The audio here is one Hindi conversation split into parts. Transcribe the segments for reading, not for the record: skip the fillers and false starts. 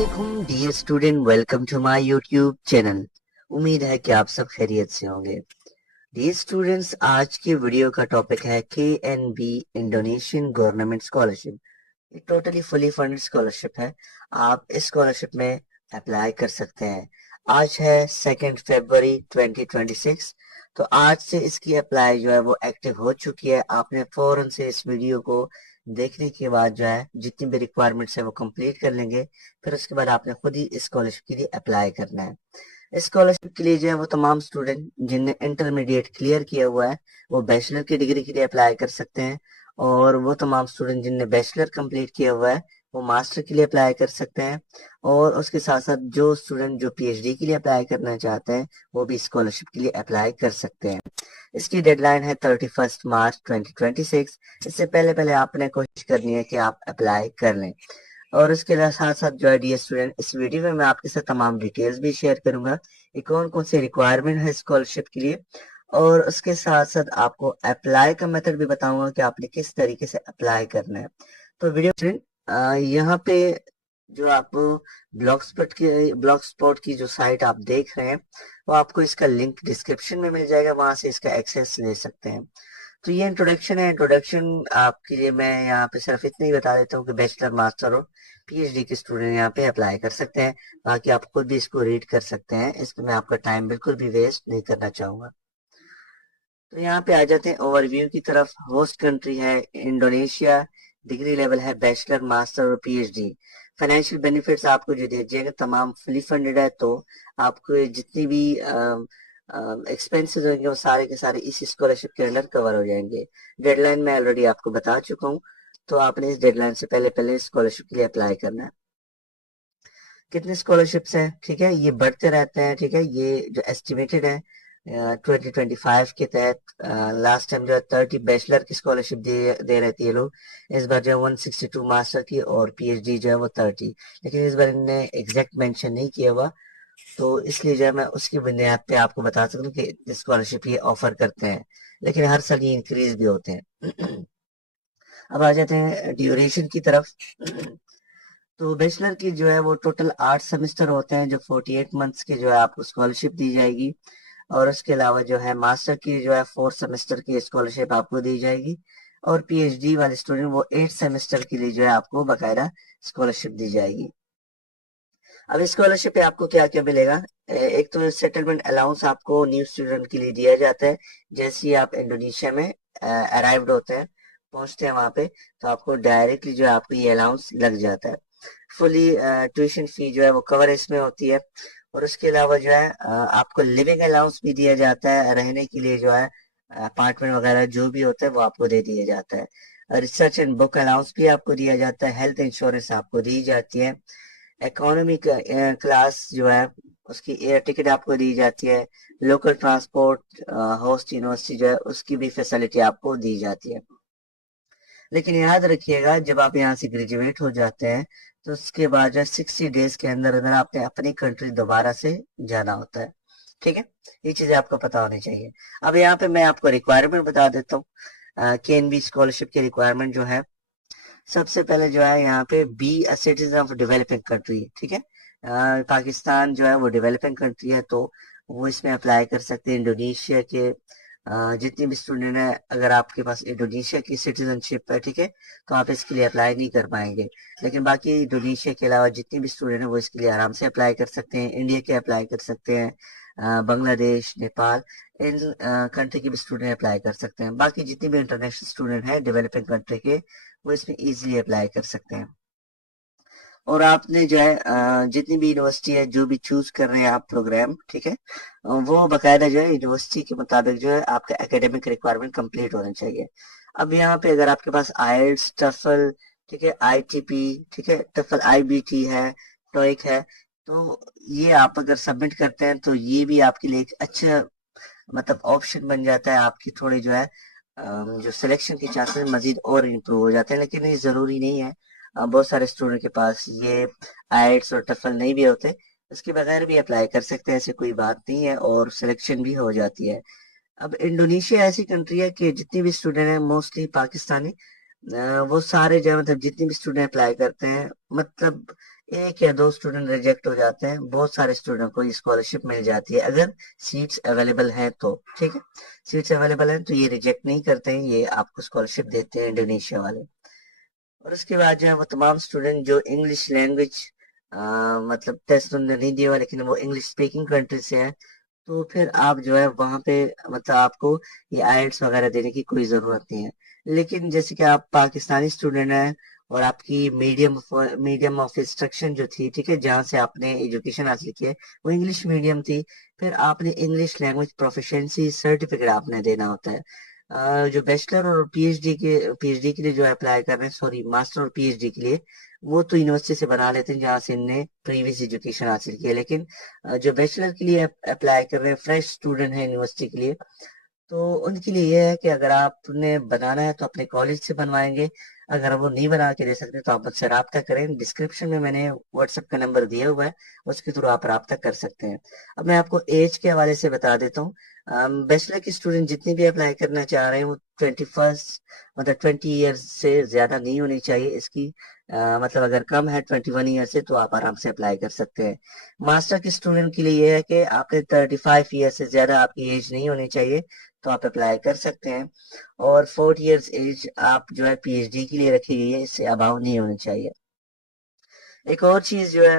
अस्सलामुअलैकुम dear student, welcome to my YouTube channel. उम्मीद है कि आप सब खैरियत से होंगे। डियर स्टूडेंट्स, आज की वीडियो का टॉपिक है KNB इंडोनेशियन गवर्नमेंट स्कॉलरशिप। ये टोटली फुली फंडेड स्कॉलरशिप है। आप इस स्कॉलरशिप में अप्लाई कर सकते हैं। आज है 2 फरवरी 2026। तो आज से इसकी अप्लाई जो है वो एक्टिव हो चुकी है। आपने फौरन से इस वीडियो को देखने के बाद जो है जितनी भी रिक्वायरमेंट्स है वो कंप्लीट कर लेंगे। फिर उसके बाद आपने खुद ही इस स्कॉलरशिप के लिए अप्लाई करना है। इस स्कॉलरशिप के लिए जो है वो तमाम स्टूडेंट जिनने इंटरमीडिएट क्लियर किया हुआ है वो बैचलर की डिग्री के लिए अप्लाई कर सकते हैं, और वो तमाम स्टूडेंट जिनने बैचलर कंप्लीट किया हुआ है वो मास्टर के लिए अप्लाई कर सकते हैं। और उसके साथ साथ जो स्टूडेंट जो PhD के लिए अप्लाई करना चाहते हैं वो भी स्कॉलरशिप के लिए अप्लाई कर सकते हैं। इसकी डेडलाइन है 31 मार्च 2026। इससे पहले पहले आपने कोशिश करनी है कि आप अप्लाई कर लें। और उसके साथ साथ जो है डियर स्टूडेंट, इस वीडियो में मैं आपके साथ तमाम डिटेल्स भी शेयर करूंगा कि कौन कौन से रिक्वायरमेंट है स्कॉलरशिप के लिए, और उसके साथ साथ आपको अप्लाई का मेथड भी बताऊंगा कि आपने किस तरीके से अप्लाई करना है। तो वीडियो स्टूडेंट, यहाँ पे जो आप ब्लॉग स्पॉट की जो साइट आप देख रहे हैं वो आपको इसका लिंक डिस्क्रिप्शन में मिल जाएगा, वहां से इसका एक्सेस ले सकते हैं। तो ये इंट्रोडक्शन है। इंट्रोडक्शन आपके लिए मैं यहाँ पे सिर्फ इतना ही बता देता हूँ कि बैचलर, मास्टर और PhD के स्टूडेंट यहाँ पे अप्लाई कर सकते हैं। बाकी आप खुद भी इसको रीड कर सकते हैं, इसमें मैं आपका टाइम बिल्कुल भी वेस्ट नहीं करना चाहूंगा। तो यहाँ पे आ जाते हैं ओवरव्यू की तरफ। होस्ट कंट्री है इंडोनेशिया। डिग्री लेवल है बैचलर, मास्टर और PhD। फाइनेंशियल बेनिफिट्स आपको जो दिए जाएंगे तमाम फुली फंडेड है, तो आपको जितनी भी एक्सपेंसेस होंगे वो सारे के सारे इस स्कॉलरशिप के अंडर कवर हो जाएंगे। डेडलाइन मैं ऑलरेडी आपको बता चुका हूँ, तो आपने इस डेडलाइन से पहले पहले स्कॉलरशिप के लिए अप्लाई करना है। कितने स्कॉलरशिप्स हैं, ठीक है, ये बढ़ते रहते हैं, ठीक है। ये जो एस्टिमेटेड है 2025 के तहत, लास्ट टाइम जो है 30 बैचलर की स्कॉलरशिप दे रहे थे ये लोग। इस बार जो है 162 मास्टर की और PhD जो है वो 30, लेकिन इस बार इन्होंने एग्जैक्ट मेंशन नहीं किया हुआ, तो इसलिए जो है मैं उसकी बुनियाद पे आपको बता सकता हूँ कि स्कॉलरशिप ये ऑफर करते हैं, लेकिन हर साल ये इंक्रीज भी होते हैं। अब आ जाते हैं ड्यूरेशन की तरफ। तो बैचलर की जो है वो टोटल 8 सेमेस्टर होते हैं, जो 48 मंथ्स की जो है आपको स्कॉलरशिप दी जाएगी। और उसके अलावा जो है मास्टर की जो है 4 सेमेस्टर की स्कॉलरशिप आपको दी जाएगी। और PhD वाले स्टूडेंट वो 8 सेमेस्टर के लिए जो है आपको बकायदा स्कॉलरशिप दी जाएगी। अब स्कॉलरशिप पे आपको क्या क्या मिलेगा। एक तो सेटलमेंट अलाउंस आपको न्यू स्टूडेंट के लिए दिया जाता है। जैसे ही आप इंडोनेशिया में अराइव्ड होते हैं, पहुंचते हैं वहां पे, तो आपको डायरेक्टली जो है आपको ये अलाउंस लग जाता है। फुली ट्यूशन फी जो है वो कवर इसमें होती है। और उसके अलावा जो है आपको लिविंग अलाउंस भी दिया जाता है, रहने के लिए जो है अपार्टमेंट वगैरह जो भी होता है वो आपको दे दिया जाता है। रिसर्च एंड बुक अलाउंस भी आपको दिया जाता है। हेल्थ इंश्योरेंस आपको दी जाती है। इकोनॉमी क्लास जो है उसकी एयर टिकट आपको दी जाती है। लोकल ट्रांसपोर्ट, होस्ट यूनिवर्सिटी जो है उसकी भी फैसिलिटी आपको दी जाती है। लेकिन याद रखिएगा, जब आप यहाँ से ग्रेजुएट हो जाते हैं तो उसके बाद जो 60 डेज के अंदर अंदर आपने अपनी कंट्री दोबारा से जाना होता है, ठीक है। ये चीजें आपको पता होनी चाहिए। अब यहाँ पे मैं आपको रिक्वायरमेंट बता देता हूँ। KNB स्कॉलरशिप की रिक्वायरमेंट जो है, सबसे पहले जो है यहाँ पे be a citizen of developing country, ठीक है। पाकिस्तान जो है वो डेवलपिंग कंट्री है, तो वो इसमें अप्लाई कर सकते हैं। इंडोनेशिया के जितने भी स्टूडेंट हैं, अगर आपके पास इंडोनेशिया की सिटीजनशिप है, ठीक है, तो आप इसके लिए अप्लाई नहीं कर पाएंगे। लेकिन बाकी इंडोनेशिया के अलावा जितने भी स्टूडेंट हैं वो इसके लिए आराम से अप्लाई कर सकते हैं। इंडिया के अप्लाई कर सकते हैं, बांग्लादेश, नेपाल, इन कंट्री के भी स्टूडेंट अप्लाई कर सकते हैं। बाकी जितने भी इंटरनेशनल स्टूडेंट हैं डेवलपिंग कंट्री के, वो इसमें इजीली अप्लाई कर सकते हैं। और आपने जो है जितनी भी यूनिवर्सिटी है जो भी चूज कर रहे हैं आप प्रोग्राम, ठीक है, वो बकायदा जो है यूनिवर्सिटी के मुताबिक जो है आपका एकेडमिक रिक्वायरमेंट कंप्लीट होना चाहिए। अब यहाँ पे अगर आपके पास आइल्स, टफल, ठीक है, ITP, ठीक है, टफल IBT है, टोइक है, तो ये आप अगर सबमिट करते हैं तो ये भी आपके लिए एक अच्छा मतलब ऑप्शन बन जाता है। आपकी थोड़ी जो है जो सिलेक्शन के चांसेस मजीद और इम्प्रूव हो जाते हैं, लेकिन ये जरूरी नहीं है। बहुत सारे स्टूडेंट के पास ये आइट्स और टफल नहीं भी होते, इसके बगैर भी अप्लाई कर सकते हैं, ऐसे कोई बात नहीं है, और सिलेक्शन भी हो जाती है। अब इंडोनेशिया ऐसी कंट्री है कि जितने भी स्टूडेंट हैं मोस्टली पाकिस्तानी, वो सारे जो है मतलब जितने भी स्टूडेंट अप्लाई करते हैं, मतलब एक या दो स्टूडेंट रिजेक्ट हो जाते हैं, बहुत सारे स्टूडेंट को स्कॉलरशिप मिल जाती है अगर सीट्स अवेलेबल हैं तो। ठीक है, सीट्स अवेलेबल हैं तो ये रिजेक्ट नहीं करते हैं, ये आपको स्कॉलरशिप देते हैं इंडोनेशिया वाले। और उसके बाद जो है वो तमाम स्टूडेंट जो इंग्लिश लैंग्वेज मतलब टेस्ट उन्होंने नहीं दिया हुआ लेकिन वो इंग्लिश स्पीकिंग कंट्री से है, तो फिर आप जो है वहां पे मतलब आपको ये आइल्स वगैरह देने की कोई जरूरत नहीं है। लेकिन जैसे कि आप पाकिस्तानी स्टूडेंट हैं और आपकी मीडियम ऑफ इंस्ट्रक्शन जो थी, ठीक है, जहाँ से आपने एजुकेशन हासिल की है वो इंग्लिश मीडियम थी, फिर आपने इंग्लिश लैंग्वेज प्रोफिशिएंसी सर्टिफिकेट आपने देना होता है। जो बैचलर और पीएचडी के लिए जो अप्लाई कर रहे हैं, सॉरी मास्टर और पीएचडी के लिए, वो तो यूनिवर्सिटी से बना लेते हैं जहाँ से इनने प्रीवियस एजुकेशन हासिल की है। लेकिन जो बैचलर के लिए अप्लाई कर रहे हैं, फ्रेश स्टूडेंट है यूनिवर्सिटी के लिए, तो उनके लिए ये है कि अगर आपने बनाना है तो अपने कॉलेज से बनवाएंगे, अगर वो नहीं बना के दे सकते तो आप मुझसे रब्ता करें, डिस्क्रिप्शन में मैंने व्हाट्सएप का नंबर दिया हुआ है, उसके थ्रू आप रब्ता कर सकते हैं। अब मैं आपको एज के हवाले से बता देता हूँ। बैचलर के स्टूडेंट जितने भी अप्लाई करना चाह रहे हैं वो 21 मतलब 20 ईयर्स से ज्यादा नहीं होनी चाहिए इसकी। मतलब अगर कम है 21 ईयर से तो आप आराम से अप्लाई कर सकते हैं। मास्टर के स्टूडेंट के लिए यह है कि आपने 35 ईयर से ज्यादा आपकी एज नहीं होनी चाहिए, तो आप अप्लाई कर सकते हैं। और 40 ईयर्स एज आप जो है पीएचडी के लिए रखी गई है, इससे अभाव नहीं होनी चाहिए। एक और चीज जो है,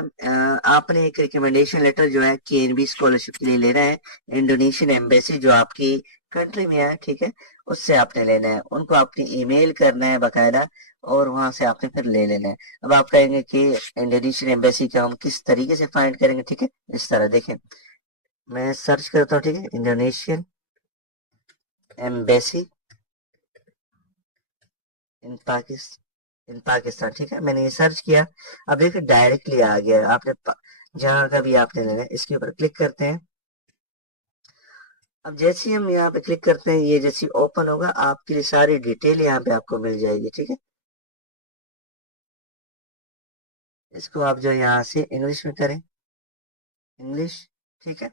आपने एक रिकमेंडेशन लेटर जो है केएनबी स्कॉलरशिप के लिए लेना है, इंडोनेशियन एम्बेसी जो आपकी कंट्री में है, ठीक है, उससे आपने लेना है, उनको आपने ईमेल करना है बकायदा, और वहां से आपने फिर ले लेना है। अब आप कहेंगे कि इंडोनेशियन एम्बेसी का हम किस तरीके से फाइंड करेंगे, ठीक है, इस तरह देखें, मैं सर्च करता हूँ, ठीक है, इंडोनेशियन एम्बेसी इन पाकिस्तान, ठीक है, मैंने ये सर्च किया। अब देखिए डायरेक्टली आ गया, आपने जहां का भी आपने लेना है इसके ऊपर क्लिक करते हैं। अब जैसे ही हम यहाँ पे क्लिक करते हैं, ये जैसे ओपन होगा आपके लिए सारी डिटेल यहाँ पे आपको मिल जाएगी, ठीक है। इसको आप जो यहाँ से इंग्लिश में करें, इंग्लिश, ठीक है।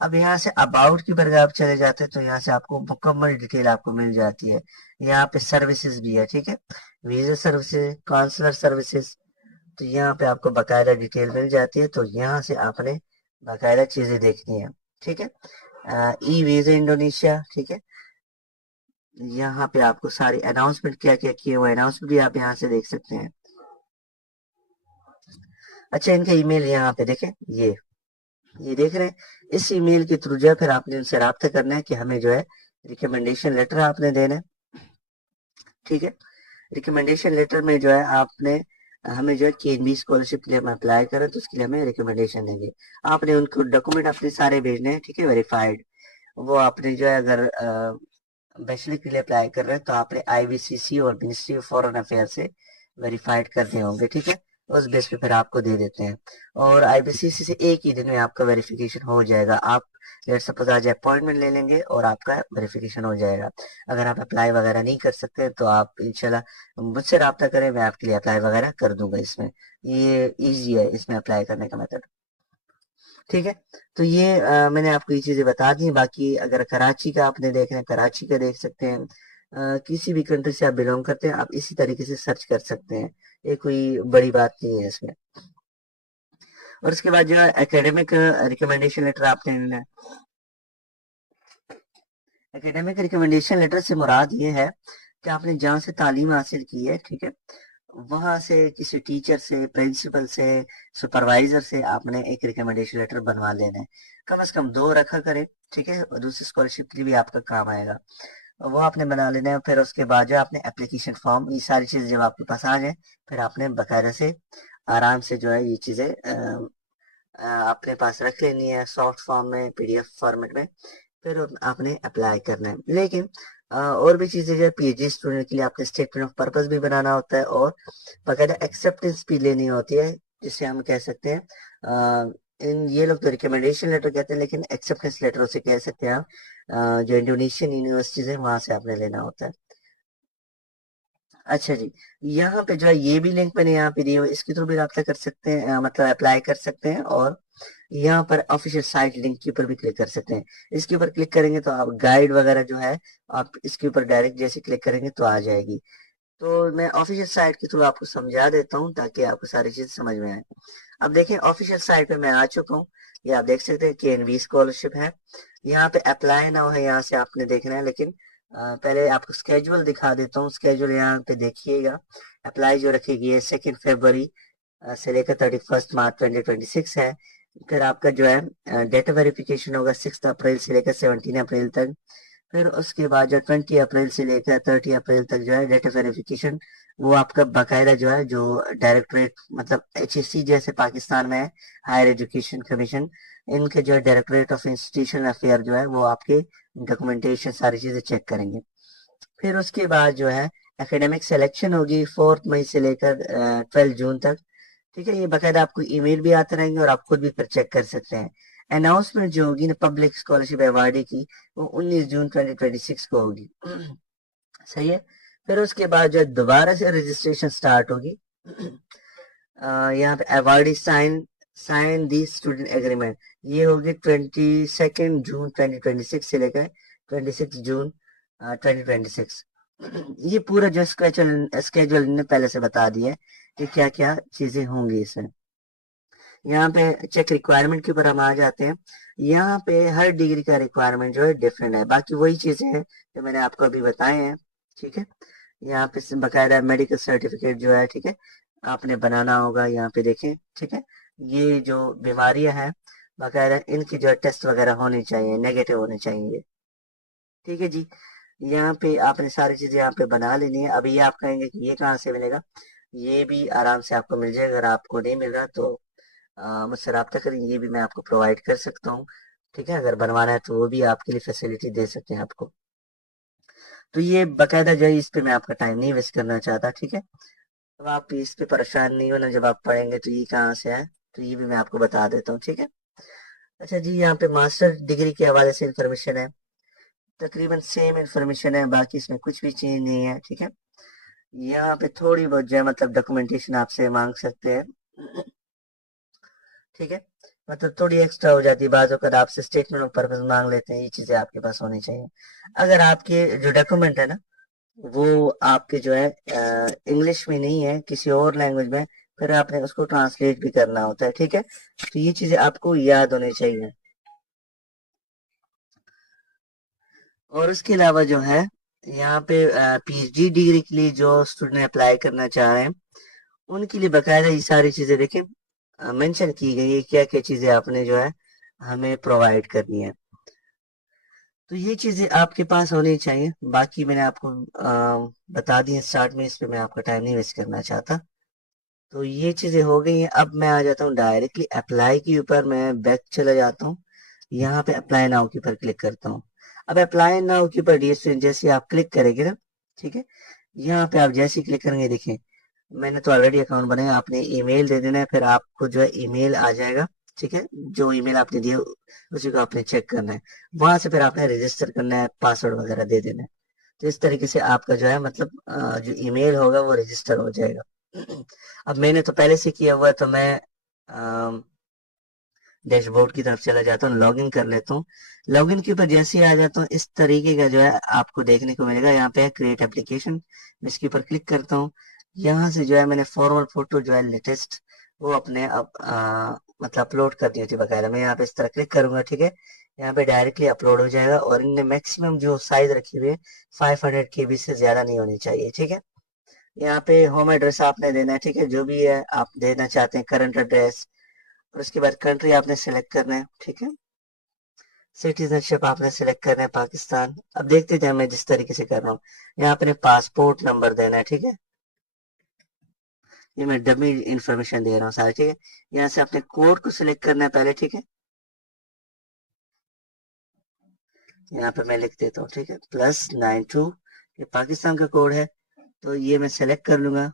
अब यहाँ से अबाउट की पर आप चले जाते हैं तो यहाँ से आपको मुकम्मल डिटेल आपको मिल जाती है। यहाँ पे सर्विसेज भी है, ठीक है, वीजा सर्विसेज, काउंसलर सर्विसेज, तो यहाँ पे आपको बकायदा डिटेल मिल जाती है, तो यहाँ से आपने बकायदा चीजें देखनी है, ठीक है। ई वीजा इंडोनेशिया, ठीक है, यहाँ पे आपको सारी अनाउंसमेंट क्या क्या किए हुए अनाउंसमेंट भी आप यहाँ से देख सकते हैं। अच्छा, इनका ईमेल यहाँ पे देखें, ये देख रहे हैं, इस ईमेल के थ्रू जो है फिर आपने उनसे राब्ता करना है कि हमें जो है रिकमेंडेशन लेटर आपने देना है, ठीक है। रिकमेंडेशन लेटर में जो है आपने हमें जो है केएनबी स्कॉलरशिप के लिए हम अप्लाई करें तो उसके लिए हमें रिकमेंडेशन देंगे। आपने उनको डॉक्यूमेंट अपने सारे भेजने हैं, ठीक है, वेरीफाइड। वो आपने जो है अगर बैचलर के लिए अप्लाई कर रहे हैं तो आपने आईवीसीसी और मिनिस्ट्री ऑफ फॉरेन अफेयर से वेरीफाइड करने होंगे, ठीक है, उस बेस पे फिर आपको दे देते हैं। और आईबीसीसी से एक ही दिन में आपका वेरिफिकेशन हो जाएगा। आप लेट सपोज आज अपॉइंटमेंट ले लेंगे और आपका वेरिफिकेशन हो जाएगा। अगर आप अप्लाई वगैरह नहीं कर सकते तो आप इंशाल्लाह मुझसे रब्ता करें, मैं आपके लिए अप्लाई वगैरह कर दूंगा। इसमें ये इजी है, इसमें अप्लाई करने का मेथड, ठीक है। तो ये मैंने आपको ये चीजें बता दी। बाकी अगर कराची का आपने देखना है, कराची का देख सकते हैं। किसी भी कंट्री से आप बिलोंग करते हैं आप इसी तरीके से सर्च कर सकते हैं, ये कोई बड़ी बात नहीं है इसमें। और उसके बाद जो है एकेडमिक रिकमेंडेशन लेटर आपने लेना है। एकेडमिक रिकमेंडेशन लेटर से मुराद ये है कि आपने जहाँ से तालीम हासिल की है, ठीक है, वहां से किसी टीचर से, प्रिंसिपल से, सुपरवाइजर से आपने एक रिकमेंडेशन लेटर बनवा लेना है। कम से कम दो रखा करें, ठीक है, और दूसरी स्कॉलरशिप के लिए भी आपका काम आएगा। वो आपने बना लेना है। फिर उसके बाद जो आपने एप्लीकेशन फॉर्म, ये सारी चीजें जब आपके पास आ जाए फिर आपने बकायदा से आराम से जो है ये चीजें अपने पास रख लेनी है सॉफ्ट फॉर्म में, पीडीएफ फॉर्मेट में, फिर आपने अप्लाई करना है। लेकिन और भी चीजें जो है पीएचडी स्टूडेंट के लिए आपने स्टेटमेंट ऑफ पर्पस भी बनाना होता है और बकायदा एक्सेप्टेंस भी लेनी होती है, जिसे हम कह सकते हैं इन ये लोग तो रिकमेंडेशन लेटर कहते हैं लेकिन एक्सेप्टेंस लेटर उसे कह सकते हैं आप। जो इंडोनेशियन यूनिवर्सिटीज है वहां से आपने लेना होता है। अच्छा जी, यहाँ पे जो है ये भी लिंक मैंने यहाँ पे दिया हुआ है, इसके थ्रू भी रब्ता कर सकते हैं, मतलब अप्लाई कर सकते हैं। और यहाँ पर ऑफिशियल साइट लिंक के ऊपर भी क्लिक कर सकते हैं। इसके ऊपर क्लिक करेंगे तो आप गाइड वगैरह जो है आप इसके ऊपर डायरेक्ट जैसे क्लिक करेंगे तो आ जाएगी। तो मैं ऑफिशियल साइट के थ्रू आपको समझा देता हूँ ताकि आपको सारी चीज समझ में आए। अब देखें ऑफिशियल साइट पे मैं आ चुका हूँ। ये आप देख सकते हैं कि एनवी स्कॉलरशिप है। यहाँ पे अप्लाई नाउ है, यहाँ से आपने देखना है। लेकिन पहले आपको स्केजुअल दिखा देता हूँ। स्केजुअल यहाँ पे देखिएगा। अप्लाई जो रखी गई है 2 फरवरी से लेकर 31 मार्च 2026 है। फिर आपका जो है डेटा वेरिफिकेशन होगा 6 अप्रैल से लेकर 17 अप्रैल तक। फिर उसके बाद जो 20 अप्रैल से लेकर 30 अप्रैल तक जो है डेटा वेरिफिकेशन, वो आपका बाकायदा जो है जो डायरेक्टरेट मतलब HSC जैसे पाकिस्तान में है, हायर एजुकेशन कमीशन, इनके जो है डायरेक्टरेट ऑफ इंस्टीट्यूशनल अफेयर जो है वो आपके डॉक्यूमेंटेशन सारी चीजें चेक करेंगे। फिर उसके बाद जो है एकेडमिक सिलेक्शन होगी 4 मई से लेकर 12 जून तक। ठीक है, ये बाकायदा आपको ईमेल भी आते रहेंगे और आप खुद भी फिर चेक कर सकते हैं। अनाउंसमेंट जो होगी ना पब्लिक स्कॉलरशिप अवार्डी की, वो 19 जून 2026 को होगी। सही है। फिर उसके बाद जो है दोबारा से रजिस्ट्रेशन स्टार्ट होगी। यहाँ पे awardee sign sign the student agreement, ये होगी 22 जून 2026 से लेकर 26 जून 2026। ये पूरा जो स्केजुअल ने पहले से बता दिया है कि क्या क्या चीजें होंगी इसमें। यहाँ पे चेक रिक्वायरमेंट के ऊपर हम आ जाते हैं। यहाँ पे हर डिग्री का रिक्वायरमेंट जो है डिफरेंट है, बाकी वही चीजें हैं जो मैंने आपको अभी बताए हैं। ठीक है, यहाँ पे बकायदा मेडिकल सर्टिफिकेट जो है, ठीक है, आपने बनाना होगा। यहाँ पे देखें, ठीक है, ये जो बीमारियां हैं बकायदा इनकी जो टेस्ट वगैरह होनी चाहिए, नेगेटिव होने चाहिए। ठीक है जी, यहाँ पे आपने सारी चीजें यहाँ पे बना लेनी है। अभी ये आप कहेंगे कि ये कहाँ से मिलेगा, ये भी आराम से आपको मिल जाएगा। अगर आपको नहीं मिल रहा तो मुझसे रब्ता करें, ये भी मैं आपको प्रोवाइड कर सकता हूँ। ठीक है, अगर बनवाना है तो वो भी आपके लिए फैसिलिटी दे सकते हैं आपको। तो ये बकायदा जो है इस पे मैं आपका टाइम नहीं वेस्ट करना चाहता। ठीक है, अब आप इस पे परेशान नहीं होना, जब आप पढ़ेंगे तो ये कहाँ से है, तो ये भी मैं आपको बता देता हूँ। ठीक है, अच्छा जी, यहाँ पे मास्टर डिग्री के हवाले से इंफॉर्मेशन है, तकरीबन सेम इंफॉर्मेशन है, बाकी इसमें कुछ भी चेंज नहीं है। ठीक है, यहाँ पे थोड़ी बहुत जो है मतलब डॉक्यूमेंटेशन आपसे मांग सकते हैं। ठीक है, मतलब थोड़ी एक्स्ट्रा हो जाती है, बाज़ अगर आपसे स्टेटमेंट ऑफ पर्पस मांग लेते हैं, ये चीजें आपके पास होनी चाहिए। अगर आपके जो डॉक्यूमेंट है ना वो आपके जो है इंग्लिश में नहीं है, किसी और लैंग्वेज में, फिर आपने उसको ट्रांसलेट भी करना होता है। ठीक है, तो ये चीजें आपको याद होनी चाहिए। और उसके अलावा जो है यहाँ पे PhD डिग्री के लिए जो स्टूडेंट अप्लाई करना चाह रहे हैं उनके लिए बकायदा ये सारी चीजें देखें मेंशन की गई है, क्या क्या चीजें आपने जो है हमें प्रोवाइड करनी है। तो ये चीजें आपके पास होनी चाहिए। बाकी मैंने आपको बता दी है स्टार्ट में, इस पे मैं आपका टाइम नहीं वेस्ट करना चाहता। तो ये चीजें हो गई हैं। अब मैं आ जाता हूँ डायरेक्टली अप्लाई के ऊपर, मैं बैक चला जाता हूँ। यहाँ पे अप्लाई नाउ के ऊपर क्लिक करता हूँ। अब अप्लाई नाउ के ऊपर डियर स्टूडेंट जैसे आप क्लिक करेंगे ना, ठीक है, यहाँ पे आप जैसे क्लिक करेंगे, देखिए मैंने तो ऑलरेडी अकाउंट बनाया, आपने ईमेल दे देना है, फिर आपको जो है ईमेल आ जाएगा। ठीक है, जो ईमेल आपने दिया उसी को आपने चेक करना है, वहां से फिर आपने रजिस्टर करना है, पासवर्ड वगैरह दे देना है। तो इस तरीके से आपका जो है मतलब जो ईमेल होगा वो रजिस्टर हो जाएगा। अब मैंने तो पहले से किया हुआ है, तो मैं डैशबोर्ड की तरफ चला जाता हूँ, लॉगिन कर लेता हूँ। लॉगिन के ऊपर जैसे ही आ जाता हूँ इस तरीके का जो है आपको देखने को मिलेगा। यहाँ पे क्रिएट एप्लीकेशन, मैं इसके ऊपर क्लिक करता हूँ। यहाँ से जो है मैंने फॉर्मल फोटो जो है लेटेस्ट वो अपने मतलब अपलोड कर दी थी बकायदा। मैं यहाँ पे इस तरह क्लिक करूंगा, ठीक है, यहाँ पे डायरेक्टली अपलोड हो जाएगा। और इनने मैक्सिमम जो साइज रखी हुई है 500 KB से ज्यादा नहीं होनी चाहिए। ठीक है, यहाँ पे होम एड्रेस आपने देना है, ठीक है, जो भी है आप देना चाहते हैं, करंट एड्रेस। और उसके बाद कंट्री आपने सिलेक्ट करना है। ठीक है, सिटीजनशिप आपने सिलेक्ट करना है पाकिस्तान। अब देखते जाए मैं जिस तरीके से कर रहा हूँ, यहाँ अपने पासपोर्ट नंबर देना है। ठीक है, ये मैं डमी इंफॉर्मेशन दे रहा हूँ सारी। ठीक है, यहाँ से अपने कोड को सिलेक्ट करना है पहले। ठीक है, यहाँ पे मैं लिख देता हूँ, ठीक है, +92, ये पाकिस्तान का कोड है, तो ये मैं सेलेक्ट कर लूंगा।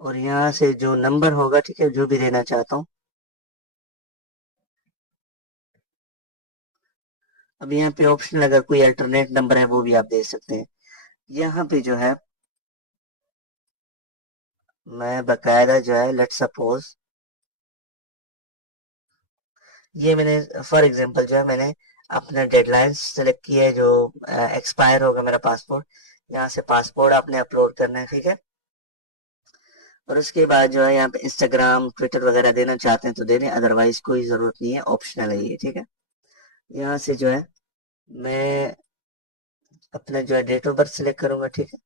और यहाँ से जो नंबर होगा, ठीक है, जो भी देना चाहता हूँ। अब यहाँ पे ऑप्शन अगर कोई अल्टरनेट नंबर है वो भी आप दे सकते हैं। यहाँ पे जो है मैं बकायदा जो है लेट सपोज ये मैंने फॉर एग्जांपल जो है मैंने अपना डेडलाइन सेलेक्ट किया है जो एक्सपायर होगा मेरा पासपोर्ट, यहाँ से पासपोर्ट आपने अपलोड करना है, ठीक है। और उसके बाद जो है यहाँ पे इंस्टाग्राम ट्विटर वगैरह देना चाहते हैं तो दे दें, अदरवाइज कोई ज़रूरत नहीं है, ऑप्शनल है ये, ठीक है। यहाँ से जो है मैं अपना जो है डेट ऑफ बर्थ सिलेक्ट करूंगा, ठीक है।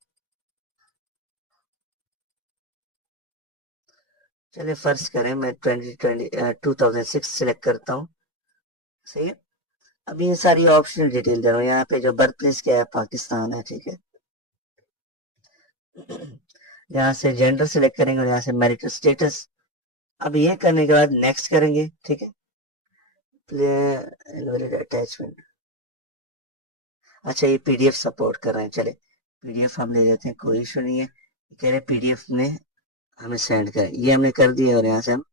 चलिए फर्ज करें मैं 2006 सिलेक्ट करता हूँ, सही है। अब ये सारी ऑप्शनल डिटेल दे रहा हूँ, यहाँ पे जो बर्थ प्लेस क्या है पाकिस्तान है, ठीक है। यहाँ से जेंडर सिलेक्ट करेंगे और यहाँ से मैरिटल स्टेटस। अब ये करने के बाद नेक्स्ट करेंगे, ठीक है। प्ले इनवैलिड अटैचमेंट, अच्छा ये पीडीएफ सपोर्ट कर रहे हैं, चले पीडीएफ हम ले लेते हैं, कोई इशू नहीं है। कह रहे पीडीएफ में हमें सेंड करें, ये हमने कर दिया और यहाँ से हम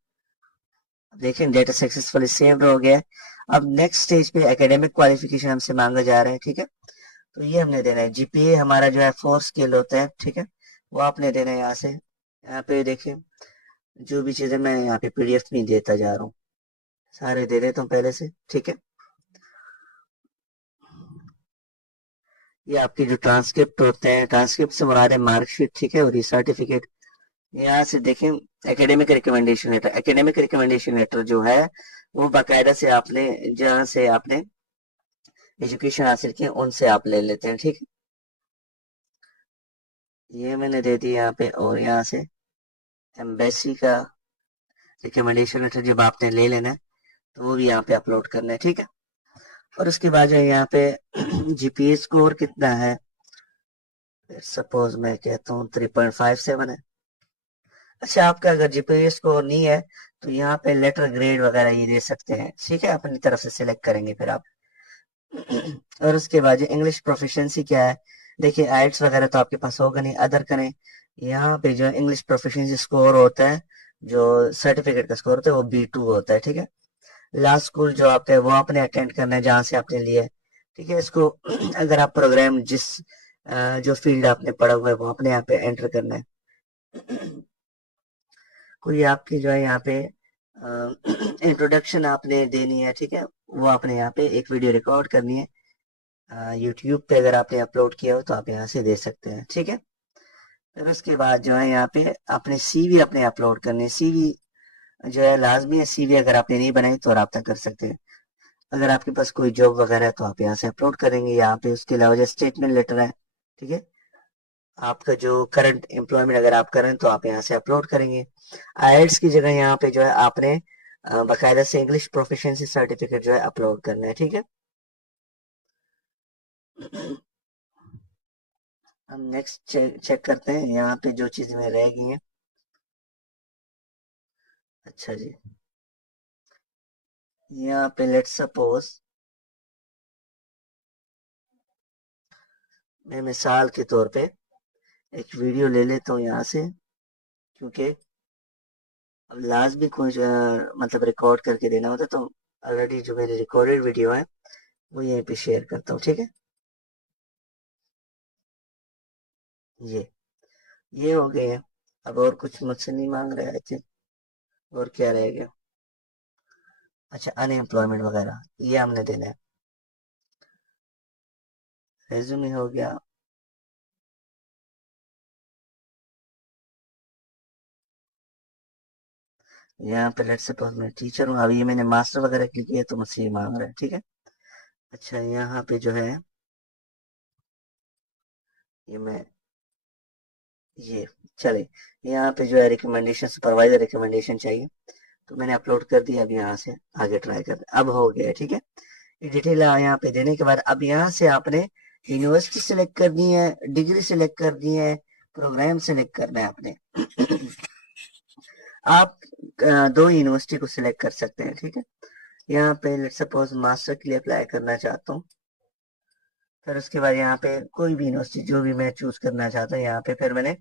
देखें डेटा सक्सेसफुली सेव्ड हो गया है। अब नेक्स्ट स्टेज पे एकेडमिक क्वालिफिकेशन हमसे मांगा जा रहा है, ठीक है। तो ये हमने देना है, जीपीए हमारा जो है 4 स्केल होता है, ठीक है, वो आपने देना है। यहाँ पे देखिए जो भी चीजें मैं यहाँ पे पीडीएफ में देता जा रहा हूँ, सारे दे देता हूँ पहले से, ठीक है। ये आपके जो ट्रांसक्रिप्ट होते हैं, ट्रांसक्रिप्ट से मुराद है मार्कशीट, ठीक है, और ये सर्टिफिकेट। यहाँ से देखें academic recommendation letter, academic recommendation letter जो है वो बाकायदा से आपने जहाँ से आपने एजुकेशन हासिल की उनसे आप ले लेते हैं, ठीक है। ये मैंने दे दी यहाँ पे, और यहाँ से एम्बेसी का रिकमेंडेशन लेटर जब आपने ले लेना है तो वो भी यहाँ पे अपलोड करना है, ठीक है। और उसके बाद जो है यहाँ पे जीपीए स्कोर कितना है, सपोज मैं कहता हूँ 3.57 है। अच्छा आपका अगर जीपीए स्कोर नहीं है तो यहाँ पे लेटर ग्रेड वगैरह ये दे सकते हैं, ठीक है, अपनी तरफ से सिलेक्ट करेंगे फिर आप। और उसके बाद इंग्लिश प्रोफिशिएंसी क्या है, देखिए आइट्स वगैरह तो आपके पास होगा नहीं, अदर करें। यहाँ पे जो इंग्लिश प्रोफिशिएंसी स्कोर होता है, जो सर्टिफिकेट का स्कोर होता है वो B2 होता है, ठीक है। लास्ट स्कूल जो आपका है वो आपने अटेंड करना है जहाँ से आपने लिया है, ठीक है। इसको अगर आप प्रोग्राम जिस जो फील्ड आपने पढ़ा हुआ है वो आपने यहाँ पे एंटर करना है। कोई आपकी जो है यहाँ पे इंट्रोडक्शन आपने देनी है, ठीक है, वो आपने यहाँ पे एक वीडियो रिकॉर्ड करनी है। यूट्यूब पे अगर आपने अपलोड किया हो तो आप यहाँ से दे सकते हैं, ठीक है। फिर उसके बाद जो है यहाँ पे अपने सीवी अपने अपलोड करनी है, सीवी जो है लाजमी है, सीवी अगर आपने नहीं बनाई तो रब्ता कर सकते हैं। अगर आपके पास कोई जॉब वगैरह है तो आप यहाँ से अपलोड करेंगे, यहाँ पे उसके अलावा जो स्टेटमेंट लेटर है, ठीक है, आपका जो करंट एम्प्लॉयमेंट अगर आप करें तो आप यहाँ से अपलोड करेंगे। आईएलटीएस की जगह यहाँ पे जो है आपने बाकायदा से इंग्लिश प्रोफिशिएंसी सर्टिफिकेट जो है अपलोड करना है, ठीक है। हम नेक्स्ट चेक करते हैं यहाँ पे जो चीजें में रह गई हैं। अच्छा जी, यहाँ पे लेट्स सपोज मैं मिसाल के तौर पे एक वीडियो ले लेता हूँ यहाँ से, क्योंकि अब लाजमी कुछ मतलब रिकॉर्ड करके देना होता है, तो ऑलरेडी जो मेरी रिकॉर्डेड वीडियो है वो यहीं पे शेयर करता हूँ, ठीक है। ये ये हो गए हैं। अब और कुछ मुझसे नहीं मांग रहे आई थिंक, और क्या रह गया, अच्छा अनएम्प्लॉयमेंट वगैरह ये हमने देना है। रेज्यूमे हो गया, यहाँ पे लेट्स सपोज मैं टीचर हूँ, अब ये मैंने मास्टर वगैरह क्लिक किया तो मुझसे ये मांग रहा है, ठीक है। अच्छा यहाँ पे जो है ये मैं ये चले यहाँ पे जो है रिकमेंडेशन, सुपरवाइजर रिकमेंडेशन चाहिए, तो मैंने अपलोड कर दिया। अब यहाँ से आगे ट्राई कर, अब हो गया, ठीक है। ये डिटेल यहाँ पे देने के बाद अब यहाँ से आपने यूनिवर्सिटी सिलेक्ट करनी है, डिग्री सिलेक्ट करनी है, प्रोग्राम सिलेक्ट करना है आपने। आप दो यूनिवर्सिटी को सिलेक्ट कर सकते हैं, ठीक है। यहाँ पे लेट्स सपोज मास्टर के लिए अप्लाई करना चाहता हूँ, फिर उसके बाद यहाँ पे कोई भी यूनिवर्सिटी जो भी मैं चूज करना चाहता हूँ, यहाँ पे फिर मैंने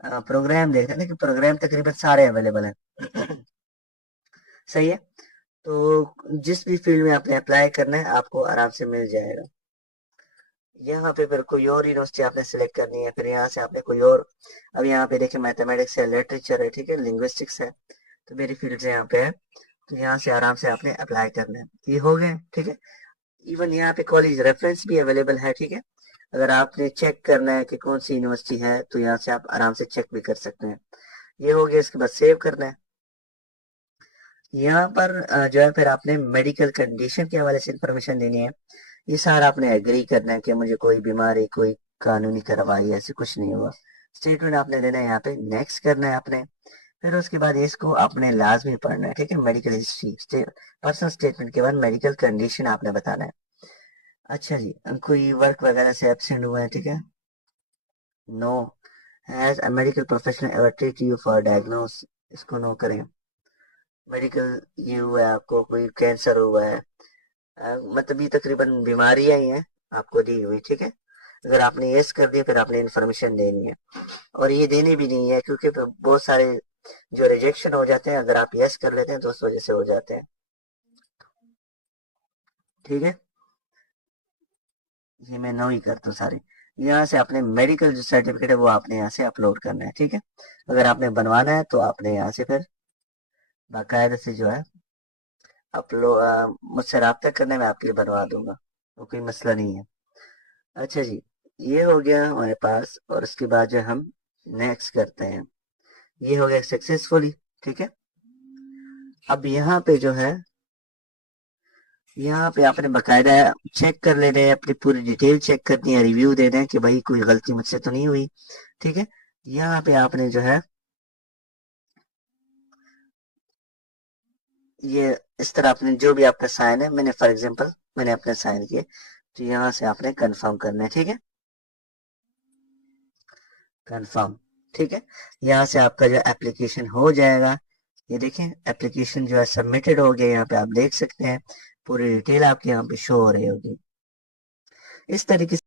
प्रोग्राम देखा ना कि प्रोग्राम तकरीबन सारे अवेलेबल हैं। सही है, तो जिस भी फील्ड में आपने अप्लाई करना है आपको आराम से मिल जाएगा। यहाँ पे फिर कोई और यूनिवर्सिटी आपने सिलेक्ट करनी है, फिर यहाँ से आपने कोई और, अब यहाँ पे देखिए मैथमेटिक्स है, लिटरेचर है, ठीक है, लिंग्विस्टिक्स है, तो मेरी फील्ड यहाँ पे है, तो यहाँ से आराम से आपने अप्लाई करना है। ये हो गए, ठीक है। इवन यहाँ पे कॉलेज रेफरेंस भी अवेलेबल है, ठीक है। अगर आपने चेक करना है कि कौन सी यूनिवर्सिटी है तो यहाँ से आप आराम से चेक भी कर सकते हैं। ये हो गया, इसके बाद सेव करना है। यहाँ पर जो है फिर आपने मेडिकल कंडीशन के हवाले से इंफॉर्मेशन देनी है। ये सारा आपने एग्री करना है कि मुझे कोई बीमारी, कोई कानूनी कार्रवाई ऐसे कुछ नहीं हुआ। स्टेटमेंट आपने देना है, यहाँ पे नेक्स्ट करना है आपने। फिर उसके बाद इसको आपने लाजमी पढ़ना है, ठीक है। मेडिकल हिस्ट्री, पर्सनल स्टेटमेंट के बाद मेडिकल कंडीशन आपने बताना है। अच्छा जी, कोई वर्क वगैरह से एब्सेंट हुआ है, ठीक है। No. Has a medical professional ever treat you for diagnose, इसको नो करें। मेडिकल ये हुआ है, आपको कोई कैंसर हुआ है, मतलब ये तकरीबन बीमारियां ही हैं आपको दी हुई, ठीक है। अगर आपने यस कर दिया फिर आपने इन्फॉर्मेशन देनी है, और ये देनी भी नहीं है क्योंकि फिर बहुत सारे जो रिजेक्शन हो जाते हैं अगर आप यस कर लेते हैं तो उस वजह से हो जाते हैं, ठीक है। ये मैं नो ही करता हूँ सारे। यहाँ से आपने मेडिकल जो सर्टिफिकेट है वो आपने यहाँ से अपलोड करना है, ठीक है। अगर आपने बनवाना है तो आपने यहाँ से फिर बाकायदा से जो है अपलोड, मुझसे रब्ता करने में आपके लिए बनवा दूंगा, वो कोई मसला नहीं है। अच्छा जी, ये हो गया हमारे पास, और उसके बाद जो हम नेक्स्ट करते हैं, ये हो गया सक्सेसफुली, ठीक है। अब यहाँ पे जो है, यहाँ पे आपने बकायदा चेक कर लेना है, अपनी पूरी डिटेल चेक करनी है, रिव्यू देना है कि भाई कोई गलती मुझसे तो नहीं हुई, ठीक है। यहाँ पे आपने जो है ये इस तरह आपने जो भी आपका साइन है, मैंने फॉर एग्जांपल मैंने अपने साइन किए, तो यहाँ से आपने कंफर्म करना है, ठीक है। कंफर्म, ठीक है। यहाँ से आपका जो एप्लीकेशन हो जाएगा। ये देखें एप्लीकेशन जो है सबमिटेड हो गया, यहाँ पे आप देख सकते हैं पूरी डिटेल आपके यहाँ पे शो हो रही होगी। इस तरीके से